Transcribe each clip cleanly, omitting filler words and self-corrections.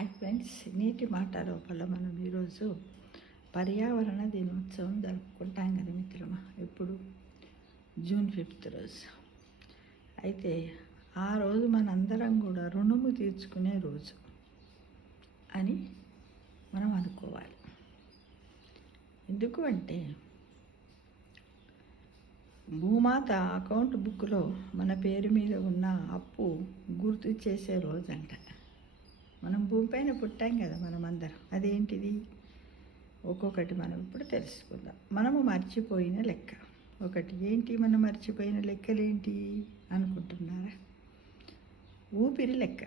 Hi friends, నీటి మాట లోపల మనం ఈరోజు పర్యావరణ దినోత్సవం జరుపుకుంటాం కదా మిత్రమా. ఇప్పుడు జూన్ 5th రోజు. అయితే ఆ రోజు మనందరం కూడా రుణము తీర్చుకునే రోజు అని మనం అనుకోవాలి. ఎందుకు అంటే భూమాత అకౌంట్ బుక్లో మన పేరు మీద ఉన్న అప్పు గుర్తు చేసే రోజంట. మనం భూమిపైన పుట్టాం కదా మనమందరం. అదేంటిది ఒక్కొక్కటి మనం ఇప్పుడు తెలుసుకుందాం. మనము మర్చిపోయిన లెక్క ఒకటి ఏంటి? మనం మర్చిపోయిన లెక్కలేంటి అనుకుంటున్నారా? ఊపిరి లెక్క.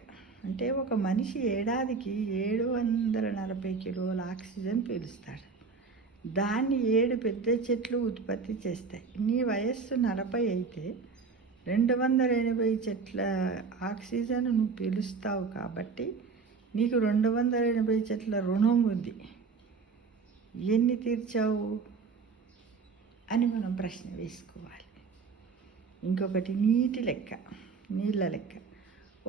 అంటే ఒక మనిషి ఏడాదికి 740 కిలోల ఆక్సిజన్ పీలుస్తాడు. దాన్ని 7 పెద్ద చెట్లు ఉత్పత్తి చేస్తాయి. నీ వయస్సు 40 అయితే 280 చెట్ల ఆక్సిజన్ నువ్వు పీలుస్తావు. కాబట్టి నీకు 280 చెట్ల రుణం ఉంది. ఎన్ని తీర్చావు అని మనం ప్రశ్న వేసుకోవాలి. ఇంకొకటి నీటి లెక్క, నీళ్ళ లెక్క.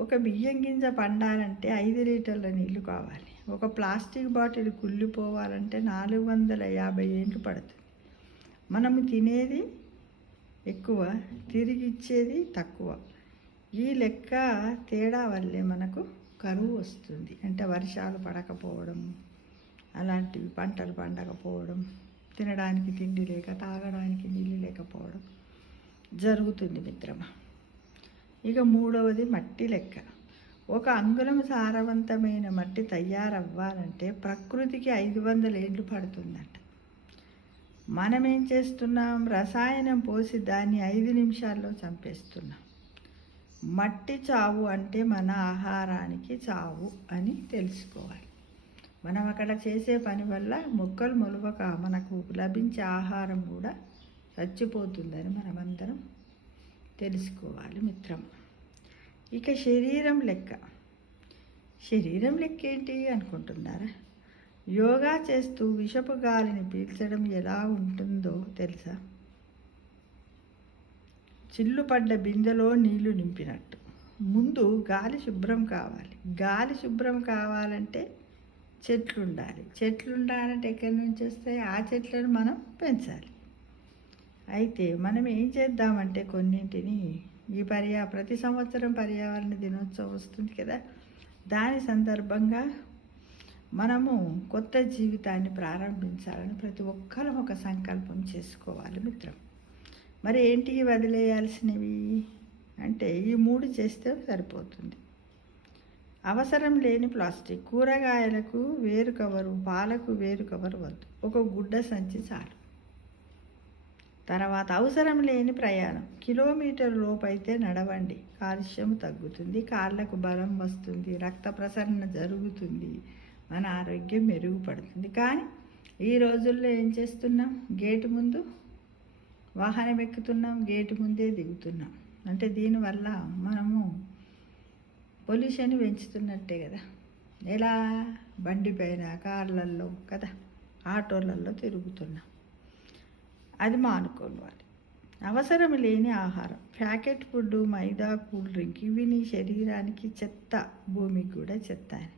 ఒక బియ్యం గింజ పండాలంటే 5 లీటర్ల నీళ్లు కావాలి. ఒక ప్లాస్టిక్ బాటిల్ కుళ్ళిపోవాలంటే 450 ఏళ్ళు పడుతుంది. మనము తినేది ఎక్కువ, తిరిగి ఇచ్చేది తక్కువ. ఈ లెక్క తేడా వల్లే మనకు కరువు వస్తుంది. అంటే వర్షాలు పడకపోవడం, అలాంటివి, పంటలు పండకపోవడం, తినడానికి తిండి లేక, తాగడానికి నీళ్ళు లేకపోవడం జరుగుతుంది మిత్రమా. ఇక మూడవది మట్టి లెక్క. ఒక అంగుళం సారవంతమైన మట్టి తయారవ్వాలంటే ప్రకృతికి 500 ఏళ్ళు పడుతుందంట. మనం ఏం చేస్తున్నాం? రసాయనం పోసి దాన్ని 5 నిమిషాల్లో చంపేస్తున్నాం. మట్టి చావు అంటే మన ఆహారానికి చావు అని తెలుసుకోవాలి. మనం అక్కడ చేసే పని వల్ల మొక్కలు మొలవక మనకు లభించే ఆహారం కూడా చచ్చిపోతుందని మనమందరం తెలుసుకోవాలి మిత్రం. ఇక శరీరం లెక్క. శరీరం లెక్క ఏంటి అనుకుంటున్నారా? యోగా చేస్తూ విషపు గాలిని పీల్చడం ఎలా ఉంటుందో తెలుసా? చిల్లు పడ్డ బిందెలో నీళ్లు నింపినట్టు. ముందు గాలి శుభ్రం కావాలి. గాలి శుభ్రం కావాలంటే చెట్లు ఉండాలి. చెట్లు ఉండాలంటే ఎక్కడి నుంచి వస్తాయి? ఆ చెట్లను మనం పెంచాలి. అయితే మనం ఏం చేద్దామంటే కొన్నింటిని ప్రతి సంవత్సరం పర్యావరణ దినోత్సవం వస్తుంది కదా, దాని సందర్భంగా మనము కొత్త జీవితాన్ని ప్రారంభించాలని ప్రతి ఒక్కరం ఒక సంకల్పం చేసుకోవాలి మిత్రం. మరి ఏంటి వదిలేయాల్సినవి అంటే ఈ 3 చేస్తే సరిపోతుంది. అవసరం లేని ప్లాస్టిక్. కూరగాయలకు వేరు కవరు, పాలకు వేరు కవరు వద్దు. ఒక గుడ్డ సంచి చాలు. తర్వాత అవసరం లేని ప్రయాణం. కిలోమీటర్ లోపు అయితే నడవండి. కాలుష్యం తగ్గుతుంది, కాళ్ళకు బలం వస్తుంది, రక్త ప్రసరణ జరుగుతుంది, మన ఆరోగ్యం మెరుగుపడుతుంది. కానీ ఈ రోజుల్లో ఏం చేస్తున్నాం? గేటు ముందు వాహనం ఎక్కుతున్నాం, గేటు ముందే దిగుతున్నాం. అంటే దీనివల్ల మనము పొల్యూషన్ పెంచుతున్నట్టే కదా. ఎలా? బండి పైన, కార్లల్లో కదా, ఆటోలలో తిరుగుతున్నాం. అది మానుకోవాలి. అవసరం లేని ఆహారం. ప్యాకెట్ ఫుడ్, మైదా, కూల్ డ్రింక్, ఇవి నీ శరీరానికి చెత్త, భూమికి కూడా చెత్త అని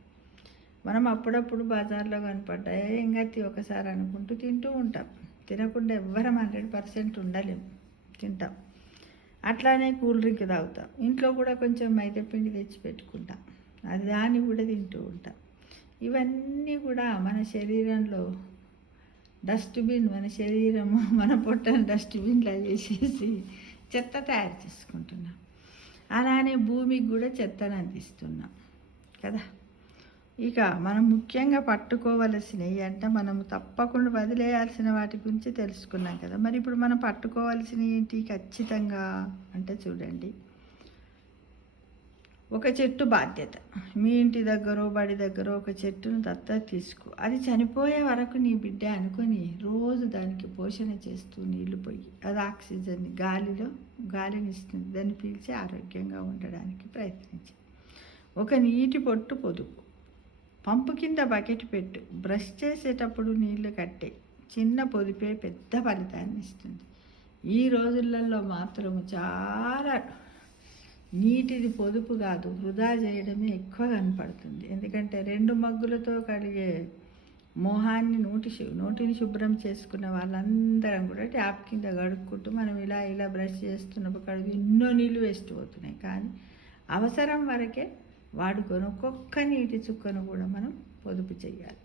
మనం అప్పుడప్పుడు బజార్లో కనపడ్డాయి ఎంగతి ఒకసారి అనుకుంటూ తింటూ ఉంటాం. తినకుండా ఎవ్వరం 100% ఉండలేము, తింటాం. అట్లానే కూల్ డ్రింక్ తాగుతాం. ఇంట్లో కూడా కొంచెం మైదాపిండి తెచ్చి పెట్టుకుంటాం, అది దాన్ని కూడా తింటూ ఉంటాం. ఇవన్నీ కూడా మన శరీరంలో డస్ట్బిన్, మన శరీరము, మన పొట్టను డస్ట్బిన్లో వేసేసి చెత్త తయారు చేసుకుంటున్నాం. అలానే భూమికి కూడా చెత్తను అందిస్తున్నాం కదా. ఇక మనం ముఖ్యంగా పట్టుకోవలసినవి అంటే మనము తప్పకుండా వదిలేయాల్సిన వాటి గురించి తెలుసుకున్నాం కదా. మరి ఇప్పుడు మనం పట్టుకోవాల్సినవి ఏంటి ఖచ్చితంగా అంటే చూడండి, ఒక చెట్టు బాధ్యత. మీ ఇంటి దగ్గర, బడి దగ్గర ఒక చెట్టును దత్తత తీసుకో. అది చనిపోయే వరకు నీ బిడ్డ అనుకొని రోజు దానికి పోషణ చేస్తూ నీళ్లు పోయి, అది ఆక్సిజన్ గాలిని ఇస్తుంది. దాన్ని పీల్చి ఆరోగ్యంగా ఉండడానికి ప్రయత్నించి. ఒక నీటి పొట్టు పొదుపు. పంపు కింద బకెట్ పెట్టు. బ్రష్ చేసేటప్పుడు నీళ్లు కట్టే. చిన్న పొదుపే పెద్ద ఫలితాన్ని ఇస్తుంది. ఈ రోజులలో మాత్రము చాలా నీటిది పొదుపు కాదు, వృధా చేయడమే ఎక్కువ కనపడుతుంది. ఎందుకంటే 2 మగ్గులతో కడిగే మొహాన్ని నోటిని శుభ్రం చేసుకున్న వాళ్ళందరం కూడా ట్యాప్ కింద కడుక్కుంటూ మనం ఇలా బ్రష్ చేస్తున్నప్పుడు కడుగు ఎన్నో నీళ్ళు వేస్ట్ అవుతున్నాయి. కానీ అవసరం వరకే వాడుకొని ఒక్కొక్క నీటి చుక్కను కూడా మనం పొదుపు చేయాలి.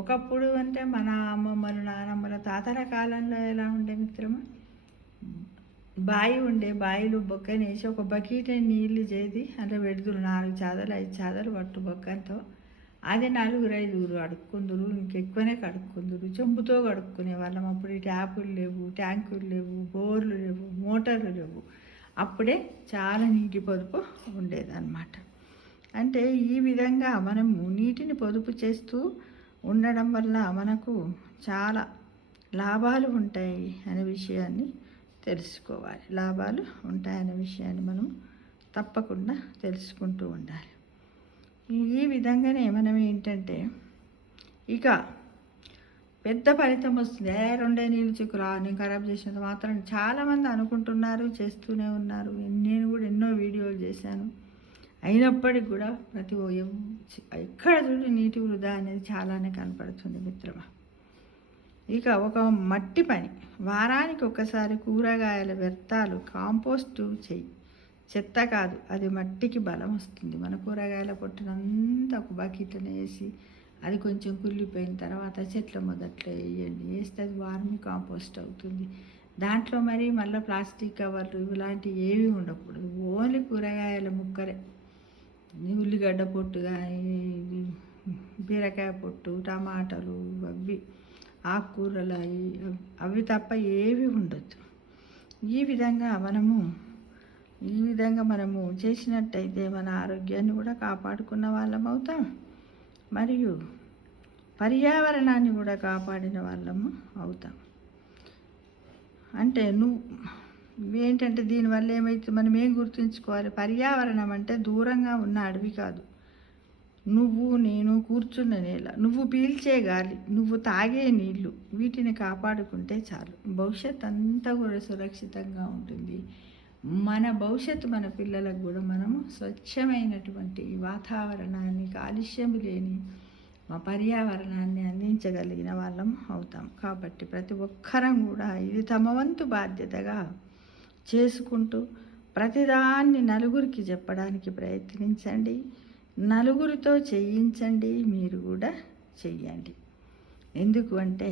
ఒకప్పుడు అంటే మన అమ్మమ్మలు, నానమ్మల, తాతల కాలంలో ఎలా ఉండే మిత్రమా, బాయిలో బొక్కనేసి ఒక బకెట్ నీళ్ళు చేసి అందులో పెడుతురు. 4 చాదలు 5 చాదలు పట్టు బొక్కంతో అది 4 5 కడుక్కుందురు, ఇంకెక్కువనే కడుక్కుందురు. చెంబుతో కడుక్కునే వాళ్ళం. అప్పుడు ఈ ట్యాపులు లేవు, ట్యాంకులు లేవు, బోర్లు లేవు, మోటార్లు లేవు. అప్పుడే చాలా నీటి పొదుపు ఉండేదన్నమాట. అంటే ఈ విధంగా మనము నీటిని పొదుపు చేస్తూ ఉండడం వల్ల మనకు చాలా లాభాలు ఉంటాయి అనే విషయాన్ని తెలుసుకోవాలి. లాభాలు ఉంటాయనే విషయాన్ని మనం తప్పకుండా తెలుసుకుంటూ ఉండాలి. ఈ విధంగానే మనం ఏంటంటే ఇక పెద్ద ఫలితం వస్తుంది. 2 నీళ్ళు చుక్కురా నేను ఖరాబ్ చేసినంత మాత్రం చాలామంది అనుకుంటున్నారు, చేస్తూనే ఉన్నారు. నేను కూడా ఎన్నో వీడియోలు చేశాను. అయినప్పటికీ కూడా ఎక్కడ చూడు నీటి వృధా అనేది చాలానే కనపడుతుంది మిత్రమా. ఇక ఒక మట్టి పని, వారానికి ఒకసారి కూరగాయల వ్యర్థాలు కాంపోస్టు చెయ్యి. చెత్త కాదు, అది మట్టికి బలం వస్తుంది. మన కూరగాయల పొట్టునంతా ఒక బకెట్ని వేసి అది కొంచెం కుళ్ళిపోయిన తర్వాత చెట్ల మొదట్లో వేయండి. వేస్తే అది వార్మి కాంపోస్ట్ అవుతుంది. దాంట్లో మరి మళ్ళీ ప్లాస్టిక్ కవర్లు ఇలాంటివి ఏవి ఉండకూడదు. ఓన్లీ కూరగాయల ముక్కలే, ఉల్లిగడ్డ పొట్టు కానీ, బీరకాయ పొట్టు, టమాటాలు, ఆకుకూరలు అవి తప్ప ఏవి ఉండొద్దు. ఈ విధంగా మనము చేసినట్టయితే మన ఆరోగ్యాన్ని కూడా కాపాడుకున్న వాళ్ళం అవుతాం, మరియు పర్యావరణాన్ని కూడా కాపాడిన వాళ్ళము అవుతాం. అంటే ఏంటంటే దీనివల్ల ఏమైతే మనం ఏం గుర్తుంచుకోవాలి, పర్యావరణం అంటే దూరంగా ఉన్న అడవి కాదు, నువ్వు నేను కూర్చున్న నేల, నువ్వు పీల్చే గాలి, నువ్వు తాగే నీళ్ళు, వీటిని కాపాడుకుంటే చాలు. భవిష్యత్ అంతా కూడా సురక్షితంగా ఉంటుంది. మన భవిష్యత్తు మన పిల్లలకు కూడా మనము స్వచ్ఛమైనటువంటి వాతావరణాన్ని, కాలుష్యం లేని మా పర్యావరణాన్ని అందించగలిగిన వాళ్ళం అవుతాం. కాబట్టి ప్రతి ఒక్కరం కూడా ఇది తమ వంతు బాధ్యతగా చేసుకుంటూ ప్రతిదాన్ని నలుగురికి చెప్పడానికి ప్రయత్నించండి. నలుగురితో చేయించండి, మీరు కూడా చెయ్యండి. ఎందుకు అంటే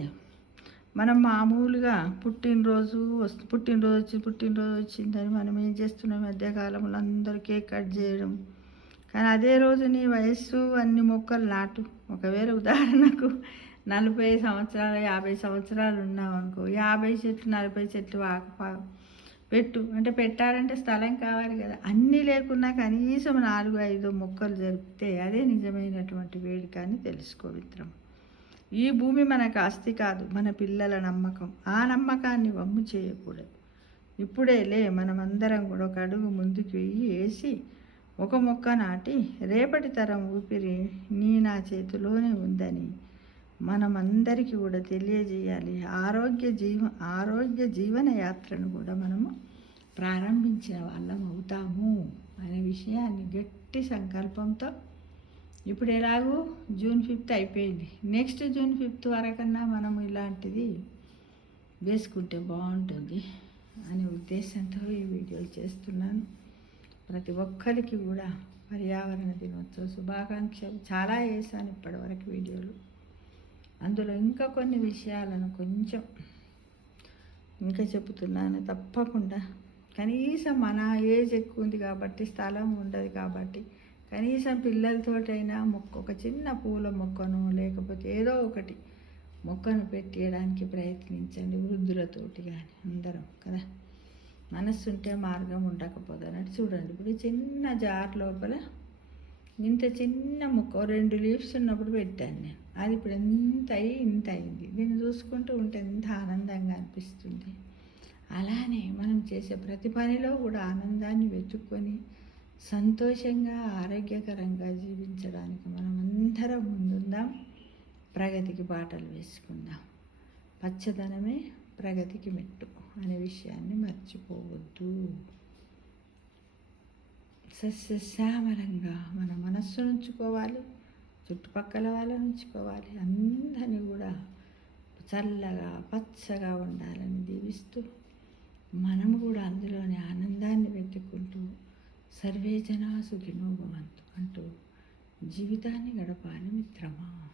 మనం మామూలుగా పుట్టినరోజు వచ్చిందని మనం ఏం చేస్తున్నాం, మధ్యకాలంలో అందరూ కేక్ కట్ చేయడం. కానీ అదే రోజు నీ వయస్సు అన్ని మొక్కలు నాటు. ఒకవేళ ఉదాహరణకు 40 సంవత్సరాలు 50 సంవత్సరాలు ఉన్నామనుకో, 50 చెట్లు 40 చెట్లు పెట్టు. అంటే పెట్టాలంటే స్థలం కావాలి కదా. అన్నీ లేకున్నా కనీసం 4-5 మొక్కలు జరిపితే అదే నిజమైనటువంటి వేడుక అని తెలుసుకో మిత్రం. ఈ భూమి మనకు ఆస్తి కాదు, మన పిల్లల నమ్మకం. ఆ నమ్మకాన్ని వమ్ము చేయకూడదు. ఇప్పుడేలే మనమందరం కూడా ఒక అడుగు ముందుకు వేసి ఒక మొక్క నాటి రేపటి తరం ఊపిరి నా చేతిలోనే ఉందని మనమందరికీ కూడా తెలియజేయాలి. ఆరోగ్య జీవన యాత్రను కూడా మనము ప్రారంభించిన వాళ్ళం అవుతాము అనే విషయాన్ని గట్టి సంకల్పంతో, ఇప్పుడు ఎలాగో June 5 అయిపోయింది, నెక్స్ట్ June 5 వరకన్నా మనం ఇలాంటిది వేసుకుంటే బాగుంటుంది అనే ఉద్దేశంతో ఈ వీడియోలు చేస్తున్నాను. ప్రతి ఒక్కరికి కూడా పర్యావరణ దినోత్సవ శుభాకాంక్షలు. చాలా వేసాను ఇప్పటివరకు వీడియోలు. అందులో ఇంకా కొన్ని విషయాలను కొంచెం ఇంకా చెబుతున్నాను. తప్పకుండా కనీసం మన ఏజ్ ఎక్కువ ఉంది కాబట్టి, స్థలం ఉండదు కాబట్టి, కనీసం పిల్లలతోటైనా ఒక చిన్న పూల మొక్కను లేకపోతే ఏదో ఒకటి మొక్కను పెట్టేయడానికి ప్రయత్నించండి. వృద్ధులతోటి కానీ అందరం కదా. మనస్సు ఉంటే మార్గం ఉండకపోతే అన్నట్టు చూడండి. ఇప్పుడు చిన్న జార్ లోపల ఇంత చిన్న మొక్క 2 లీవ్స్ ఉన్నప్పుడు పెట్టాను నేను. అది ఇప్పుడు ఇంత అయింది. దీన్ని చూసుకుంటూ ఉంటే ఎంత ఆనందంగా అనిపిస్తుంది. అలానే మనం చేసే ప్రతి పనిలో కూడా ఆనందాన్ని వెతుక్కొని సంతోషంగా ఆరోగ్యకరంగా జీవించడానికి మనం అందరం ముందుందాం. ప్రగతికి బాటలు వేసుకుందాం. పచ్చదనమే ప్రగతికి మెట్టు అనే విషయాన్ని మర్చిపోవద్దు. సస్యశ్యామలంగా మన మనస్సును ఉంచుకోవాలి, చుట్టుపక్కల వాళ్ళని ఉంచుకోవాలి, అందరినీ కూడా చల్లగా పచ్చగా ఉండాలని దీవిస్తూ మనము కూడా అందులోని ఆనందాన్ని వెతుక్కుంటూ సర్వే జనా సుఖినో భవంతు అంటూ జీవితాన్ని గడపాలి మిత్రమా.